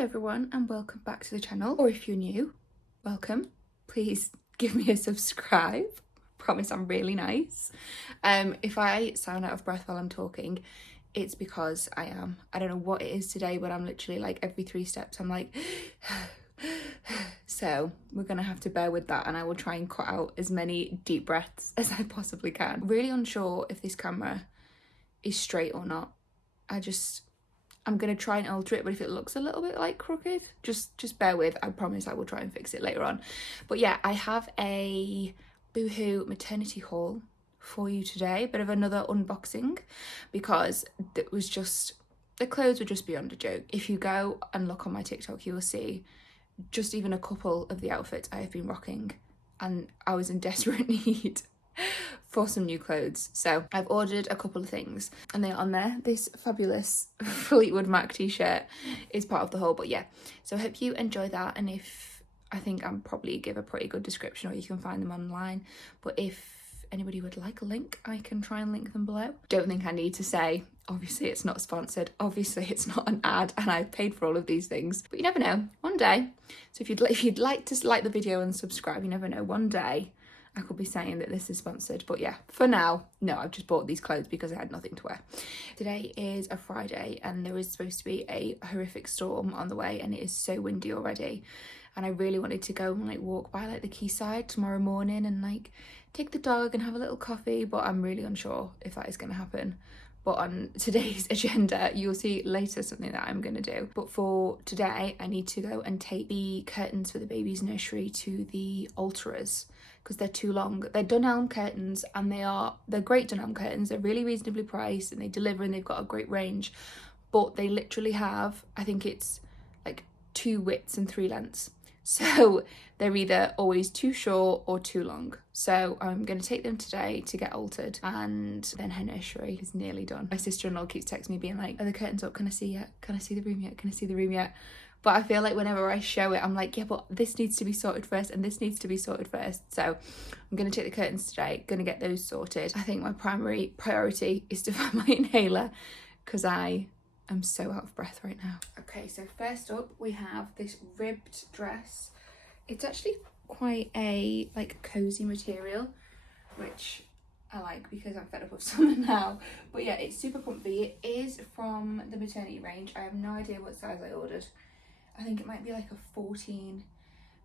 Hello everyone and welcome back to the channel, or if you're new, welcome. Please give me a subscribe. Promise I'm really nice. If I sound out of breath while I'm talking, it's because I am. I don't know what it is today, but I'm literally like every 3 steps I'm like so we're gonna have to bear with that, and I will try and cut out as many deep breaths as I possibly can. Really unsure if this camera is straight or not. I'm gonna try and alter it, but if it looks a little bit like crooked, just bear with. I promise I will try and fix it later on. But yeah, I have a Boohoo maternity haul for you today, bit of another unboxing, because it was just, the clothes were just beyond a joke. If you go and look on my TikTok, you will see just even a couple of the outfits I have been rocking, and I was in desperate need for some new clothes. So I've ordered a couple of things and they're on there. This fabulous Fleetwood Mac t-shirt is part of the haul, but yeah, so I hope you enjoy that. And if, I think I'm probably give a pretty good description, or you can find them online, but if anybody would like a link, I can try and link them below. Don't think I need to say, obviously it's not sponsored, obviously it's not an ad, and I've paid for all of these things, but you never know, one day. So if you'd like to like the video and subscribe, you never know, one day I could be saying that this is sponsored. But yeah, for now, no, I've just bought these clothes because I had nothing to wear. Today is a Friday and there is supposed to be a horrific storm on the way, and it is so windy already. And I really wanted to go and like walk by like the quayside tomorrow morning and like take the dog and have a little coffee, but I'm really unsure if that is going to happen. But on today's agenda, you'll see later something that I'm going to do. But for today, I need to go and take the curtains for the baby's nursery to the alterers because they're too long. They're Dunelm curtains, and they're great Dunelm curtains. They're really reasonably priced and they deliver, and they've got a great range. But they literally have, I think it's like 2 widths and 3 lengths. So they're either always too short or too long. So I'm going to take them today to get altered, and then her nursery is nearly done. My sister-in-law keeps texting me being like, are the curtains up? Can I see yet? Can I see the room yet? Can I see the room yet? But I feel like whenever I show it, I'm like, yeah, but this needs to be sorted first and this needs to be sorted first. So I'm going to take the curtains today, going to get those sorted. I think my primary priority is to find my inhaler because I am so out of breath right now. Okay, so first up we have this ribbed dress. It's actually quite a like cozy material, which I like because I'm fed up of summer now. But yeah, it's super comfy. It is from the Maternity range. I have no idea what size I ordered. I think it might be like a 14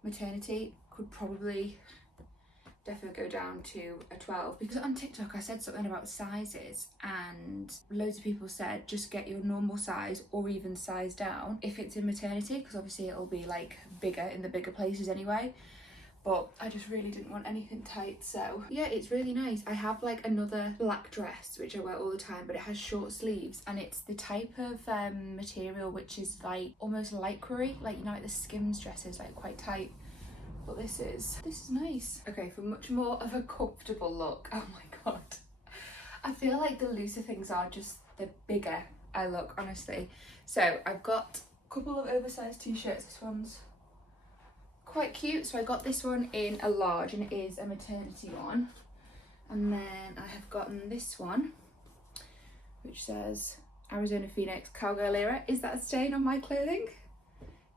maternity. Could probably definitely go down to a 12, because on TikTok I said something about sizes and loads of people said just get your normal size or even size down if it's in maternity, because obviously it'll be like bigger in the bigger places anyway. But I just really didn't want anything tight, so yeah, it's really nice. I have like another black dress which I wear all the time, but it has short sleeves, and it's the type of material which is like almost lycra-y, like, you know, like the Skims dresses, like quite tight. But this is nice. Okay, for much more of a comfortable look, oh my god, I feel like the looser things are, just the bigger I look, honestly. So I've got a couple of oversized t-shirts. This one's quite cute, so I got this one in a large, and it is a maternity one. And then I have gotten this one which says Arizona Phoenix Cowgirl Era. Is that a stain on my clothing?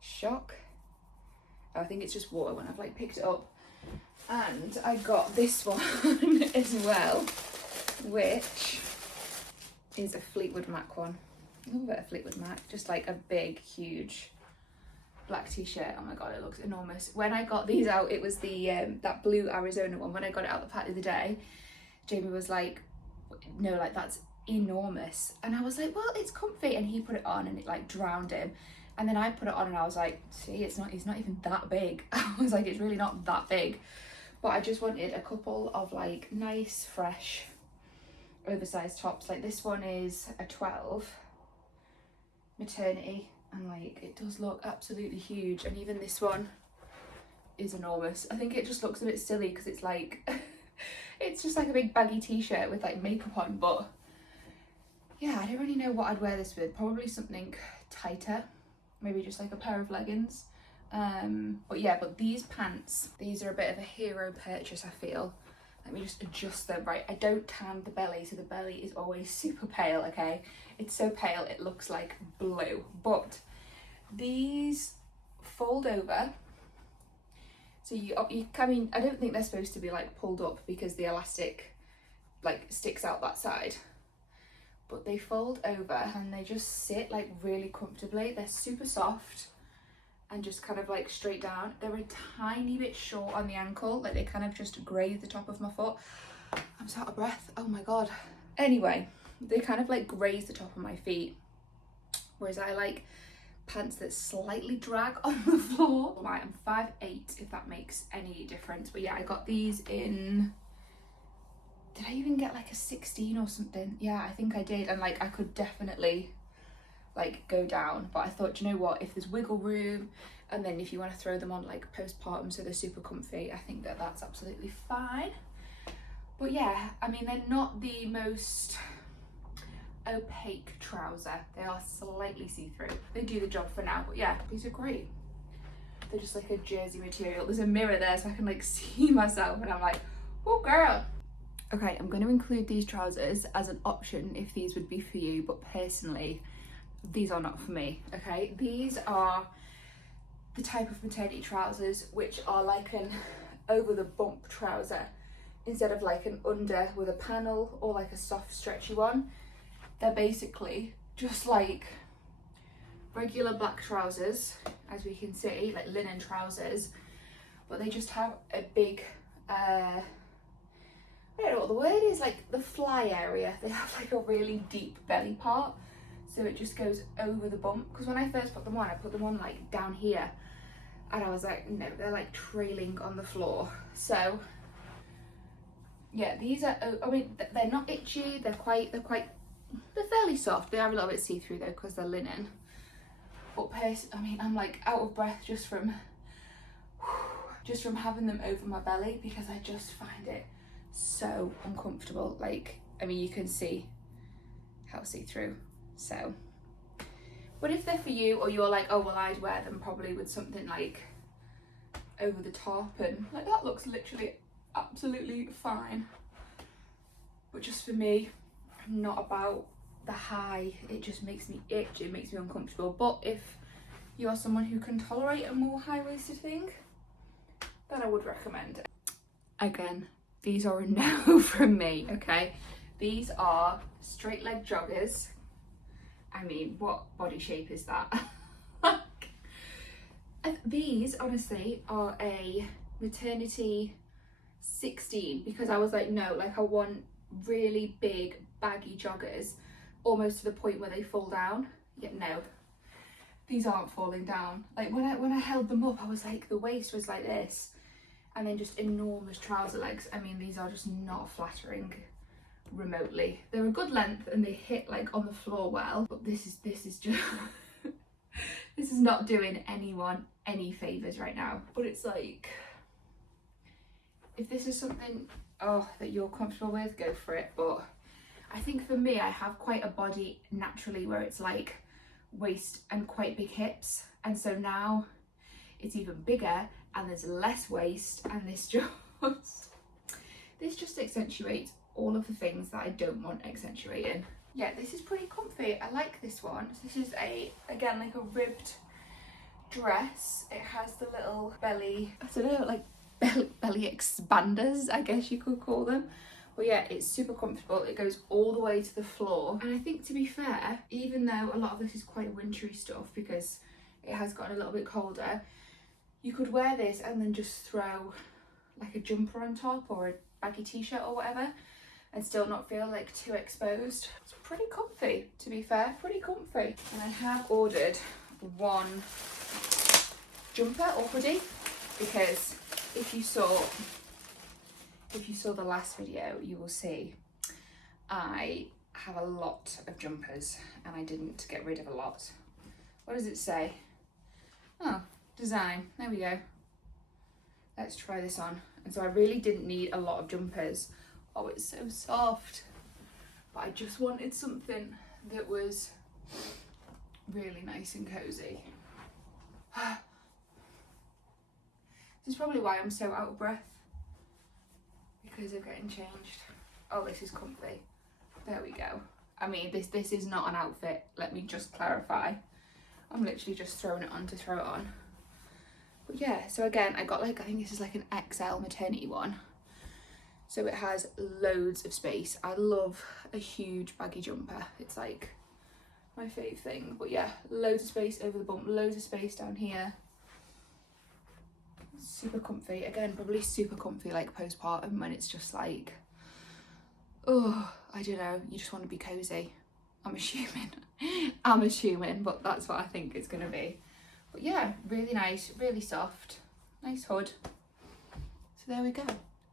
Shock. Oh, I think it's just water when I've like picked it up. And I got this one as well, which is a Fleetwood Mac one. I love a bit of Fleetwood Mac, just like a big huge black t-shirt. Oh my god, it looks enormous. When I got these out, it was the that blue Arizona one. When I got it out the pack the other day, Jamie was like, no, like that's enormous. And I was like, well, it's comfy. And he put it on and it like drowned him. And then I put it on and I was like, see, he's not even that big. I was like, it's really not that big. But I just wanted a couple of like nice, fresh, oversized tops. Like this one is a 12 maternity, and like it does look absolutely huge. And even this one is enormous. I think it just looks a bit silly because it's like it's just like a big baggy t-shirt with like makeup on. But yeah, I don't really know what I'd wear this with. Probably something tighter, maybe just like a pair of leggings. But yeah, but these pants, these are a bit of a hero purchase, I feel. Let me just adjust them. Right, I don't tan the belly, so the belly is always super pale, okay? It's so pale it looks like blue. But These fold over. So I mean, I don't think they're supposed to be like pulled up because the elastic like sticks out that side. But they fold over and they just sit like really comfortably. They're super soft and just kind of like straight down. They're a tiny bit short on the ankle, like they kind of just graze the top of my foot. I'm so out of breath, oh my God. Anyway, they kind of like graze the top of my feet, whereas I like pants that slightly drag on the floor. Right, I'm 5'8", if that makes any difference. But yeah, I got these in, did I even get like a 16 or something? Yeah, I think I did. And like, I could definitely like go down, but I thought, you know what, if there's wiggle room, and then if you want to throw them on like postpartum so they're super comfy, I think that that's absolutely fine. But yeah, I mean, they're not the most opaque trouser. They are slightly see-through. They do the job for now, but yeah, these are great. They're just like a jersey material. There's a mirror there so I can like see myself, and I'm like, oh girl. Okay, I'm going to include these trousers as an option if these would be for you, but personally, these are not for me, okay? These are the type of maternity trousers which are like an over the bump trouser instead of like an under with a panel or like a soft stretchy one. They're basically just like regular black trousers, as we can see, like linen trousers, but they just have a big, I don't know what the word is, like the fly area. They have like a really deep belly part, so it just goes over the bump. Because when I first put them on, I put them on like down here, and I was like, no, they're like trailing on the floor. So yeah, these are, I mean, they're not itchy, they're fairly soft. They are a little bit see-through though because they're linen. But I mean, I'm like out of breath just from having them over my belly, because I just find it so uncomfortable. Like, I mean, you can see how see-through. So, but if they're for you, or you're like, oh well, I'd wear them probably with something like over the top, and like that looks literally absolutely fine. But just for me, I'm not about the high. It just makes me itch, it makes me uncomfortable. But if you are someone who can tolerate a more high-waisted thing, then I would recommend it. Again, these are a no from me, okay? These are straight leg joggers. I mean, what body shape is that? These honestly are a maternity 16, because I was like, no, like I want really big baggy joggers, almost to the point where they fall down. Yet no, these aren't falling down. Like when I held them up, I was like, the waist was like this, and then just enormous trouser legs. I mean, these are just not flattering remotely. They're a good length and they hit like on the floor well, but this is just this is not doing anyone any favors right now. But it's like, if this is something that you're comfortable with, go for it. But I think for me, I have quite a body naturally where it's like waist and quite big hips, and so now it's even bigger and there's less waist, and this just accentuates all of the things that I don't want accentuating. Yeah, this is pretty comfy. I like this one. This is again like a ribbed dress. It has the little belly, I don't know, like belly expanders, I guess you could call them. But yeah, it's super comfortable. It goes all the way to the floor. And I think, to be fair, even though a lot of this is quite wintry stuff because it has gotten a little bit colder, you could wear this and then just throw like a jumper on top or a baggy t-shirt or whatever and still not feel like too exposed. It's pretty comfy, to be fair, pretty comfy. And I have ordered one jumper or hoodie, because if you saw the last video, you will see I have a lot of jumpers and I didn't get rid of a lot. What does it say? Oh, design, there we go. Let's try this on. And so I really didn't need a lot of jumpers. Oh, it's so soft. But I just wanted something that was really nice and cozy. This is probably why I'm so out of breath, because of getting changed. Oh, this is comfy. There we go. I mean, this is not an outfit, let me just clarify. I'm literally just throwing it on to throw it on. But yeah, so again, I got like, I think this is like an XL maternity one. So it has loads of space. I love a huge baggy jumper. It's like my fave thing. But yeah, loads of space over the bump, loads of space down here. Super comfy. Again, probably super comfy like postpartum when it's just like, oh, I don't know, you just want to be cozy. I'm assuming, but that's what I think it's going to be. But yeah, really nice, really soft, nice hood. So there we go.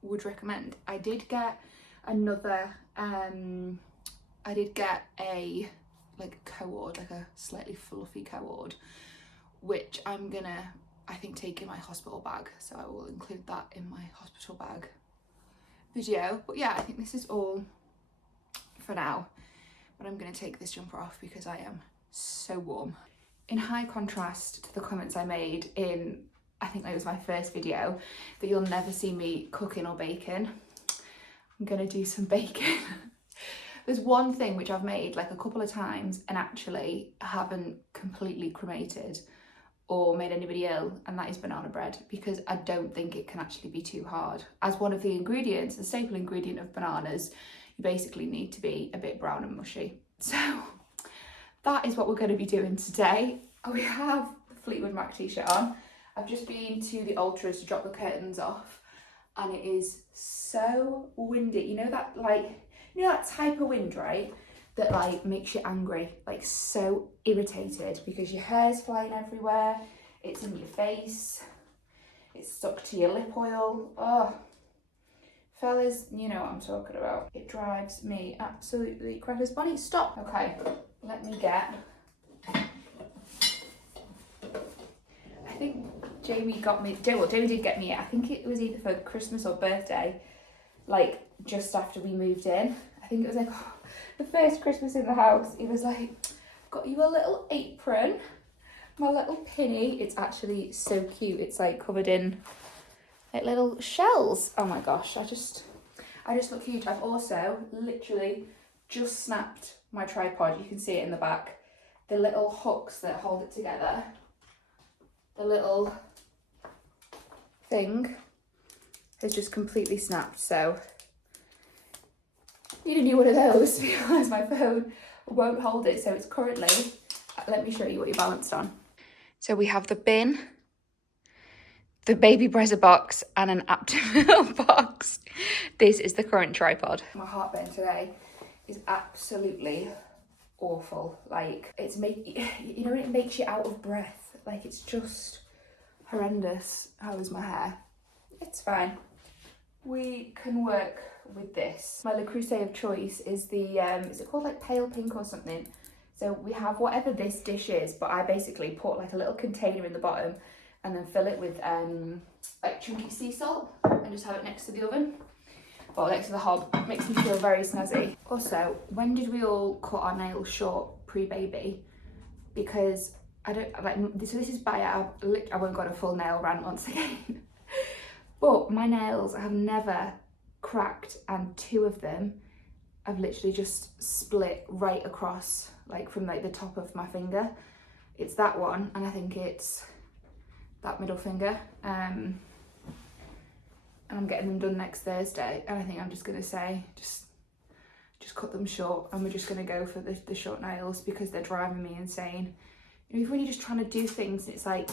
Would recommend. I did get another, I did get a like cord, like a slightly fluffy cord, which I'm gonna, I think, take in my hospital bag. So I will include that in my hospital bag video. But yeah, I think this is all for now. But I'm gonna take this jumper off because I am so warm. In high contrast to the comments I made in, I think it was my first video, that you'll never see me cooking or baking, I'm gonna do some baking. There's one thing which I've made like a couple of times and actually haven't completely cremated or made anybody ill, and that is banana bread, because I don't think it can actually be too hard. As one of the ingredients, the staple ingredient of bananas, you basically need to be a bit brown and mushy. So that is what we're going to be doing today. We have the Fleetwood Mac t-shirt on. I've just been to the Ultras to drop the curtains off, and it is so windy. You know that that type of wind, right? That like makes you angry, like so irritated because your hair's flying everywhere, it's in your face, it's stuck to your lip oil. Oh, fellas, you know what I'm talking about. It drives me absolutely crackers. Bonnie, stop. Okay, let me get, I think Jamie got me, well, Jamie did get me it. I think it was either for Christmas or birthday, like just after we moved in. I think it was like, oh, the first Christmas in the house. He was like, got you a little apron, my little pinny. It's actually so cute. It's like covered in like little shells. Oh my gosh, I just look huge. I've also literally just snapped my tripod. You can see it in the back. The little hooks that hold it together, the little thing has just completely snapped. So need a new one of those because my phone won't hold it. So it's currently, let me show you what you're balanced on. So we have the bin, the baby Brezza box, and an Aptamil box. This is the current tripod. My heartburn today is absolutely awful. Like it's you know, it makes you out of breath. Like it's just horrendous. How is my hair? It's fine. We can work with this. My Le Creuset of choice is the, is it called like pale pink or something? So we have whatever this dish is, but I basically put like a little container in the bottom and then fill it with like chunky sea salt and just have it next to the oven. Well, next to the hob. It makes me feel very snazzy. Also, when did we all cut our nails short pre-baby? Because I don't, like, so this is by, I won't go on a full nail rant once again. But my nails have never cracked, and two of them I've literally just split right across, like from like the top of my finger. It's that one, and I think it's that middle finger. And I'm getting them done next Thursday, and I think I'm just gonna say just cut them short, and we're just gonna go for the short nails because they're driving me insane. You know, when you're just trying to do things, it's like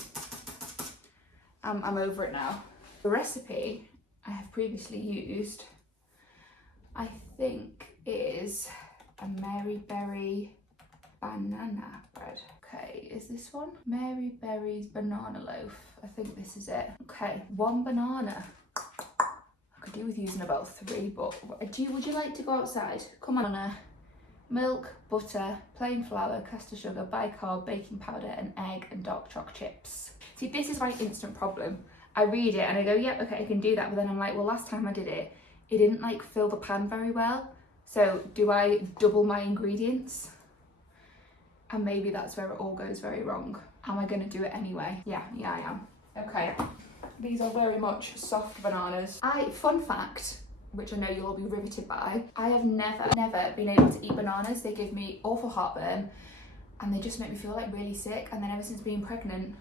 I'm over it now. The recipe I have previously used, I think, is a Mary Berry banana bread. Okay, is this one? Mary Berry's banana loaf. I think this is it. Okay, one banana. I could do with using about 3, but would you like to go outside? Come on. Milk, butter, plain flour, caster sugar, bicarb, baking powder, and egg and dark chocolate chips. See, this is my instant problem. I read it and I go, yep, okay, I can do that. But then I'm like, well, last time I did it, it didn't like fill the pan very well. So do I double my ingredients? And maybe that's where it all goes very wrong. Am I gonna do it anyway? Yeah, I am. Okay, these are very much soft bananas. Fun fact, which I know you'll all be riveted by, I have never been able to eat bananas. They give me awful heartburn. and they just make me feel like really sick. And then ever since being pregnant,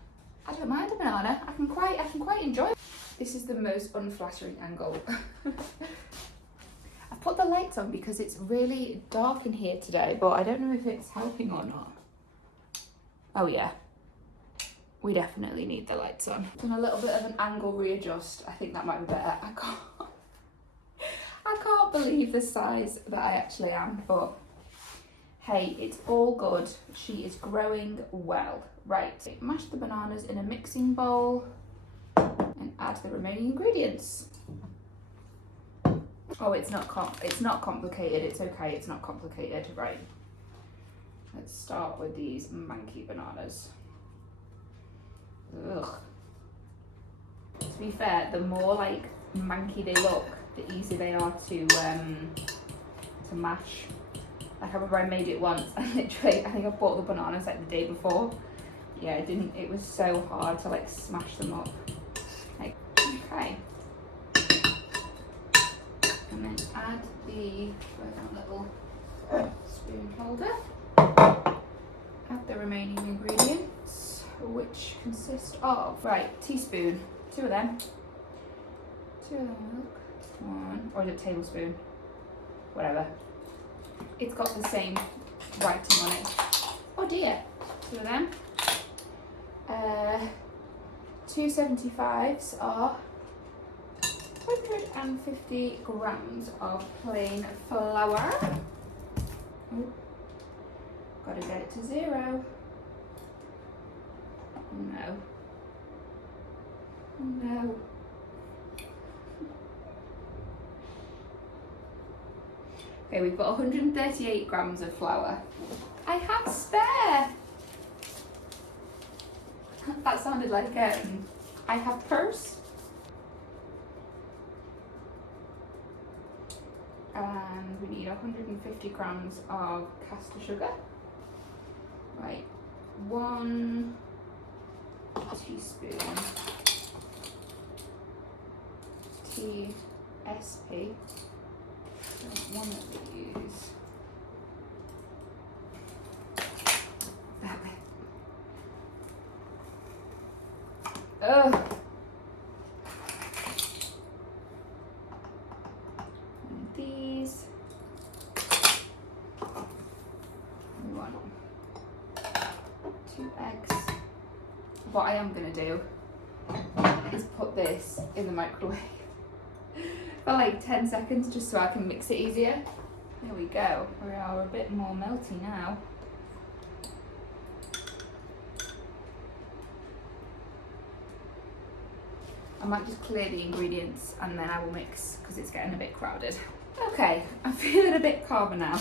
I don't mind a banana. I can quite enjoy it. This is the most unflattering angle. I've put the lights on because it's really dark in here today, but I don't know if it's helping or not. Oh yeah, we definitely need the lights on. Done a little bit of an angle readjust. I think that might be better. I can't believe the size that I actually am, but hey, it's all good. She is growing well. Right, mash the bananas in a mixing bowl and add the remaining ingredients. Oh, it's not complicated. It's okay, it's not complicated. Right, let's start with these manky bananas. Ugh. To be fair, the more like manky they look, the easier they are to mash. Like I remember I made it once and literally, I think I bought the bananas like the day before. Yeah, it was so hard to like smash them up. Like, okay. And then add the little spoon holder. Add the remaining ingredients, which consist of, right, teaspoon, 2 of them. 2 of them milk, 1, or is it tablespoon? Whatever. It's got the same writing on it. Oh dear, 2 of them. 2 75s are 150 grams of plain flour. Ooh. Gotta get it to 0. No. No. Okay, we've got 138 grams of flour. I have spare. That sounded like I have purse. And we need 150 grams of caster sugar. Right, 1 teaspoon TSP. One that we use. That way. Ugh. And these. We want 2 eggs. What I am going to do is put this in the microwave for like 10 seconds just so I can mix it easier. There we go. We are a bit more melty now. I might just clear the ingredients and then I will mix because it's getting a bit crowded. Okay, I'm feeling a bit calmer now.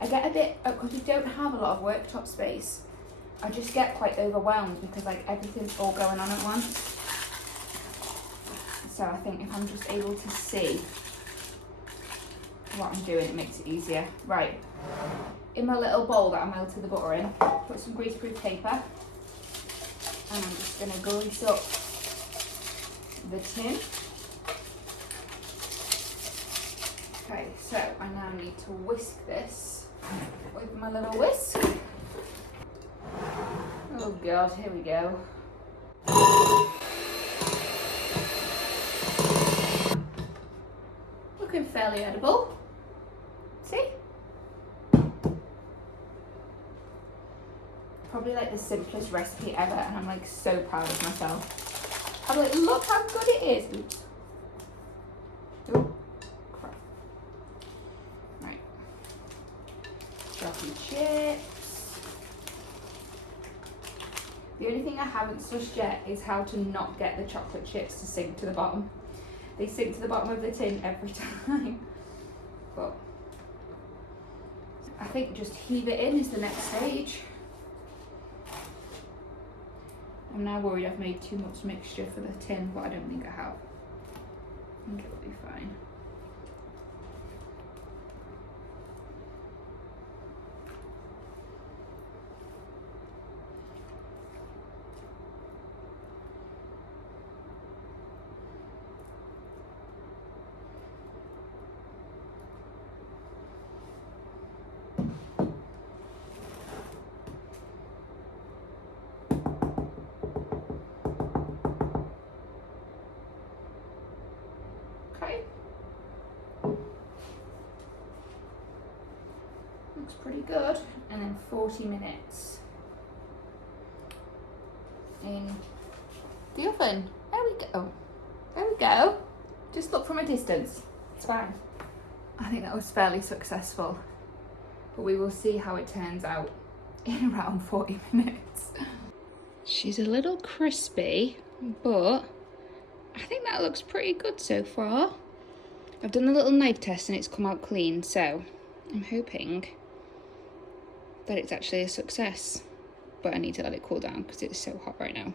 I get a bit, because we don't have a lot of worktop space, I just get quite overwhelmed because like everything's all going on at once. So I think if I'm just able to see what I'm doing, it makes it easier. Right, in my little bowl that I melted the butter in, put some greaseproof paper, and I'm just going to grease up the tin. Okay, so I now need to whisk this with my little whisk. Oh god, here we go. Looking fairly edible. See? Probably like the simplest recipe ever, and I'm like so proud of myself. I'm like, look how good it is. Oops. Ooh, crap. Right. Chocolate chips. The only thing I haven't slushed yet is how to not get the chocolate chips to sink to the bottom. They sink to the bottom of the tin every time. But I think just heave it in is the next stage. I'm now worried I've made too much mixture for the tin, but I don't think I have. I think it'll be fine. pretty good. And then 40 minutes in the oven. There we go. There we go. Just look from a distance. It's fine. I think that was fairly successful, but we will see how it turns out in around 40 minutes. She's a little crispy, but I think that looks pretty good so far. I've done a little knife test and it's come out clean, so I'm hoping that it's actually a success. But I need to let it cool down because it's so hot right now.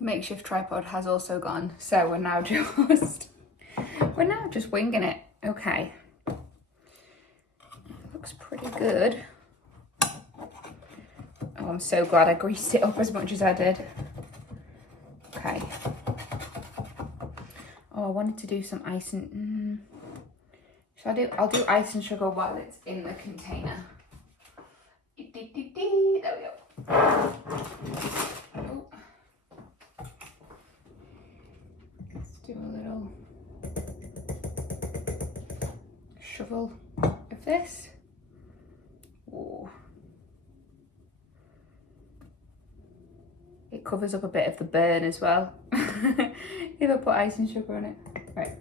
Makeshift tripod has also gone, so we're now just winging it. Okay. Looks pretty good. Oh, I'm so glad I greased it up as much as I did. Okay. Oh, I wanted to do some ice and... I'll do ice and sugar while it's in the container. There we go. Oh. Let's do a little shovel of this. Ooh. It covers up a bit of the burn as well. If I put ice and sugar on it. Right.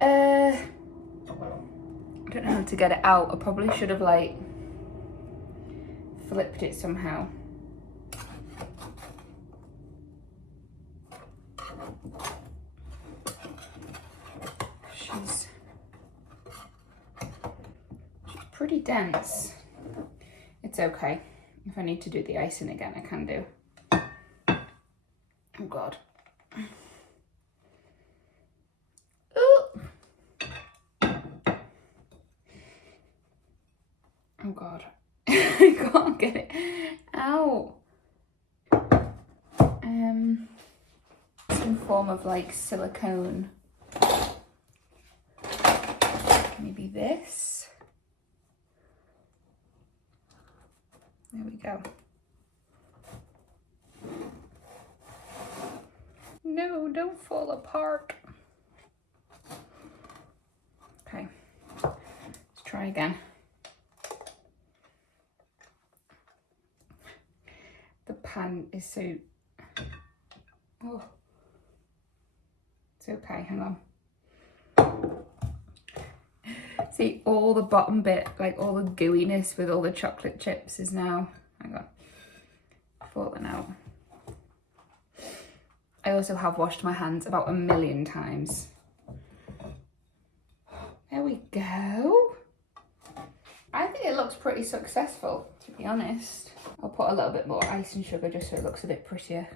I don't know how to get it out. I probably should have like flipped it somehow. She's pretty dense. It's okay. If I need to do the icing again, I can do. Oh God. Oh God. I can't get it out. Some form of like silicone. Maybe this. There we go. No, don't fall apart. Okay, let's try again. The pan is so... Oh. It's okay, hang on. See, all the bottom bit, like all the gooiness with all the chocolate chips is now, hang on, falling out. I also have washed my hands about 1,000,000 times. There we go. I think it looks pretty successful, to be honest. I'll put a little bit more ice and sugar just so it looks a bit prettier.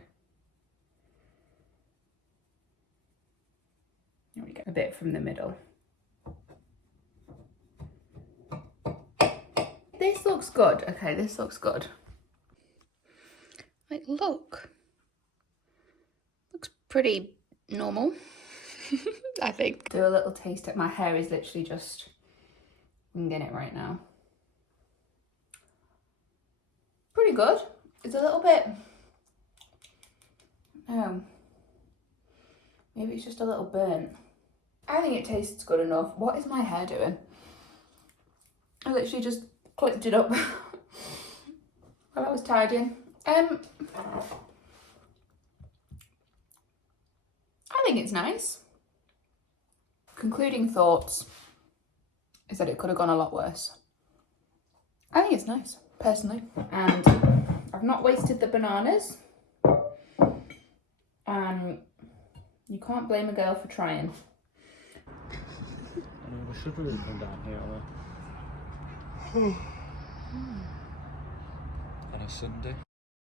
There we go. A bit from the middle. This looks good. Okay, this looks good. Like, look. Looks pretty normal, I think. Do a little taste. My hair is literally just winging it right now. Pretty good. It's a little bit, maybe it's just a little burnt. I think it tastes good enough. What is my hair doing? I literally just clipped it up while I was tidying. I think it's nice. Concluding thoughts is that it could have gone a lot worse. I think it's nice, personally. And I've not wasted the bananas. And you can't blame a girl for trying. I mean, we should really come down here on a Sunday.